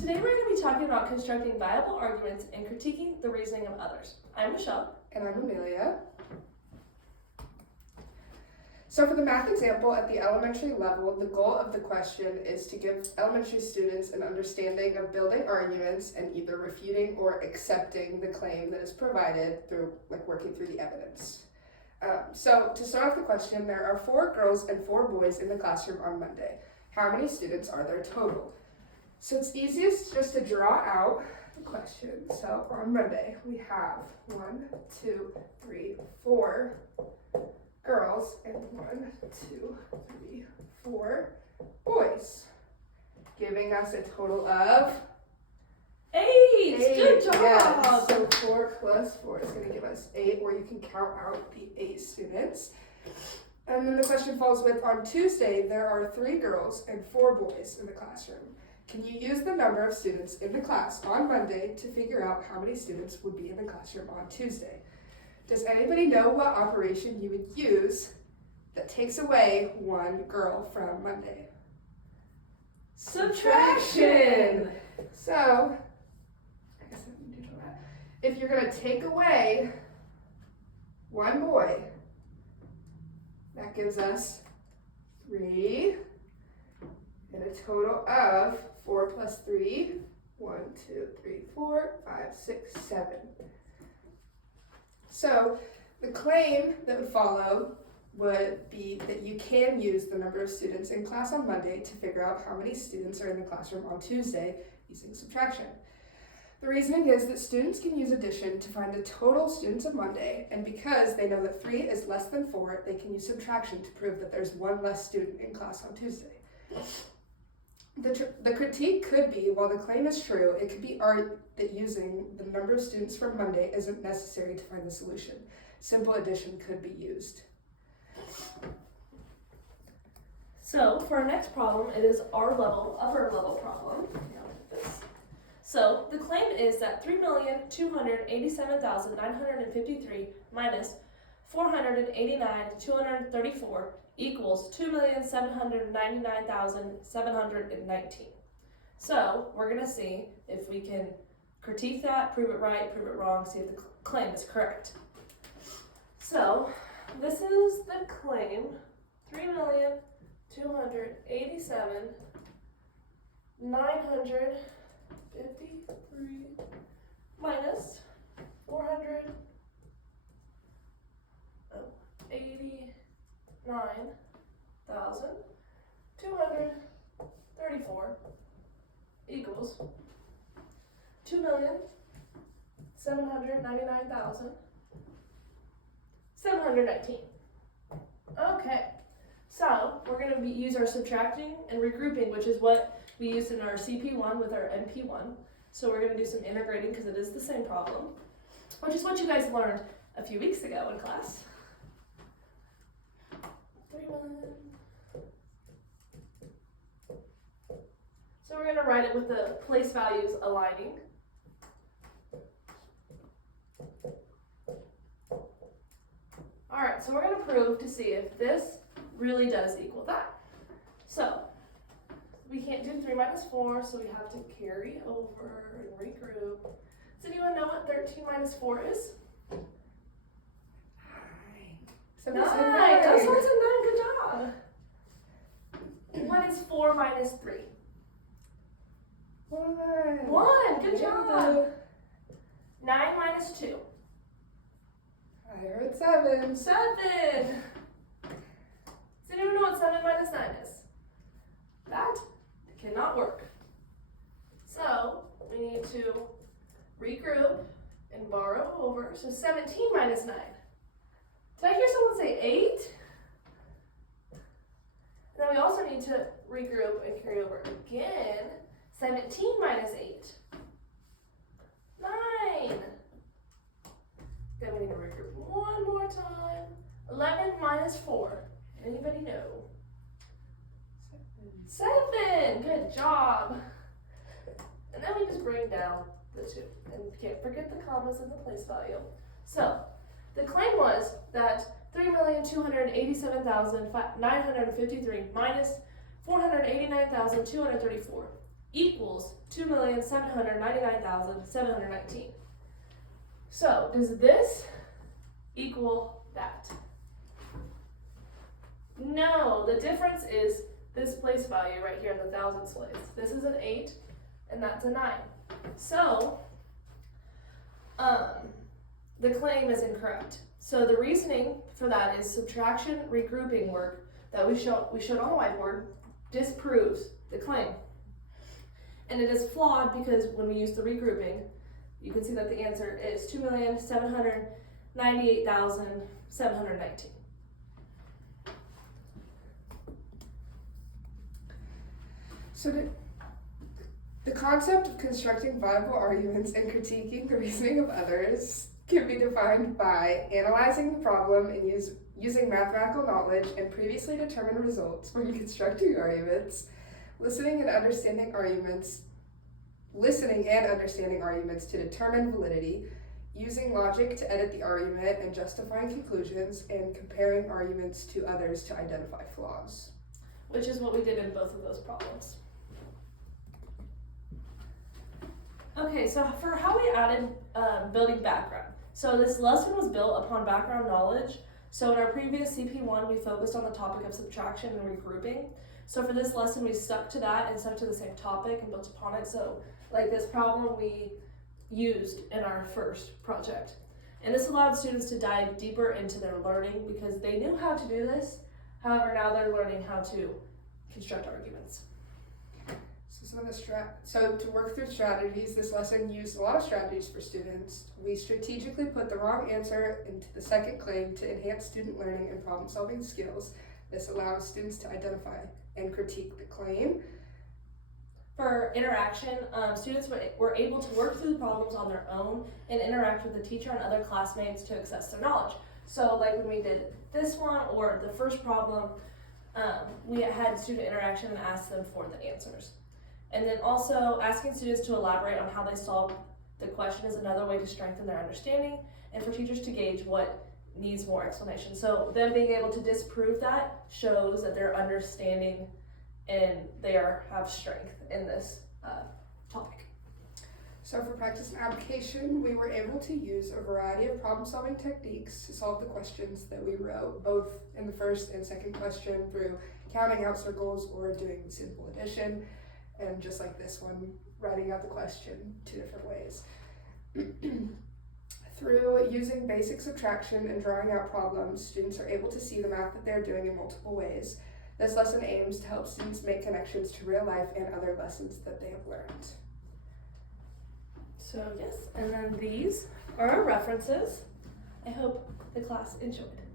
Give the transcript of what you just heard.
Today we're going to be talking about constructing viable arguments and critiquing the reasoning of others. I'm Michelle. And I'm Amelia. So for the math example at the elementary level, the goal of the question is to give elementary students an understanding of building arguments and either refuting or accepting the claim that is provided through working through the evidence. So to start off the question, there are 4 girls and 4 boys in the classroom on Monday. How many students are there total? So it's easiest just to draw out the question. So on Monday, we have 1, 2, 3, 4 girls and 1, 2, 3, 4 boys, giving us a total of 8! Good job! Yes. So 4 plus 4 is going to give us 8, or you can count out the 8 students. And then the question follows with, on Tuesday, there are 3 girls and 4 boys in the classroom. Can you use the number of students in the class on Monday to figure out how many students would be in the classroom on Tuesday? Does anybody know what operation you would use that takes away 1 girl from Monday? Subtraction! So, I guess I need to do that. If you're going to take away 1 boy, that gives us 3, and a total of 4 plus 3, 1, 2, 3, 4, 5, 6, 7. So the claim that would follow would be that you can use the number of students in class on Monday to figure out how many students are in the classroom on Tuesday using subtraction. The reasoning is that students can use addition to find the total students of Monday, and because they know that 3 is less than 4, they can use subtraction to prove that there's 1 less student in class on Tuesday. The critique could be, while the claim is true, it could be argued that using the number of students from Monday isn't necessary to find the solution. Simple addition could be used. So for our next problem, it is our upper level problem. So the claim is that 3,287,953 minus 489,234 equals 2,799,719. So we're going to see if we can critique that, prove it right, prove it wrong, see if the claim is correct. So this is the claim, 3,287,953 minus 489,234 equals 2,799,719. Okay, so we're going to use our subtracting and regrouping, which is what we used in our CP1 with our MP1. So we're going to do some integrating because it is the same problem, which is what you guys learned a few weeks ago in class. 3, 1. So we're going to write it with the place values aligning. Alright, so we're going to prove to see if this really does equal that. So we can't do 3 minus 4, so we have to carry over and regroup. Does anyone know what 13 minus 4 is? 9. 9. Oh, someone said 9. Good job. What is 4 minus 3? 1. 1. Good job. 9 minus 2. I heard 7. 7. Does anyone know what 7 minus 9 is? That cannot work. So we need to regroup and borrow over. So 17 minus 9. Did I hear someone say 8? And then we also need to regroup and carry over again. 17 minus 8. 9. Then we need to regroup one more time. 11 minus 4. Anybody know? 7. Good job. And then we just bring down the 2. And can't forget the commas and the place value. So the claim was that 3,287,953 minus 489,234 equals 2,799,719. So does this equal that? No, the difference is this place value right here in the thousands place. This is an 8 and that's a 9. So the claim is incorrect. So the reasoning for that is subtraction regrouping work that we showed on the whiteboard disproves the claim. And it is flawed because when we use the regrouping, you can see that the answer is 2,798,719. So the concept of constructing viable arguments and critiquing the reasoning of others can be defined by analyzing the problem and using mathematical knowledge and previously determined results for constructing arguments, listening and understanding arguments to determine validity, using logic to edit the argument and justifying conclusions, and comparing arguments to others to identify flaws. Which is what we did in both of those problems. Okay, so for how we added building background. So this lesson was built upon background knowledge. So in our previous CP1, we focused on the topic of subtraction and regrouping. So for this lesson, we stuck to that and stuck to the same topic and built upon it. So like this problem we used in our first project. And this allowed students to dive deeper into their learning because they knew how to do this. However, now they're learning how to construct arguments. So to work through strategies, this lesson used a lot of strategies for students. We strategically put the wrong answer into the second claim to enhance student learning and problem-solving skills. This allows students to identify and critique the claim. For interaction, students were able to work through the problems on their own and interact with the teacher and other classmates to access their knowledge. So like when we did this one or the first problem, we had student interaction and asked them for the answers. And then also asking students to elaborate on how they solved the question is another way to strengthen their understanding and for teachers to gauge what needs more explanation. So them being able to disprove that shows that they're understanding and they have strength in this topic. So for practice and application, we were able to use a variety of problem-solving techniques to solve the questions that we wrote, both in the first and second question through counting out circles or doing simple addition. And just like this one, writing out the question 2 different ways. Through using basic subtraction and drawing out problems, students are able to see the math that they're doing in multiple ways. This lesson aims to help students make connections to real life and other lessons that they have learned. So yes, and then these are our references. I hope the class enjoyed.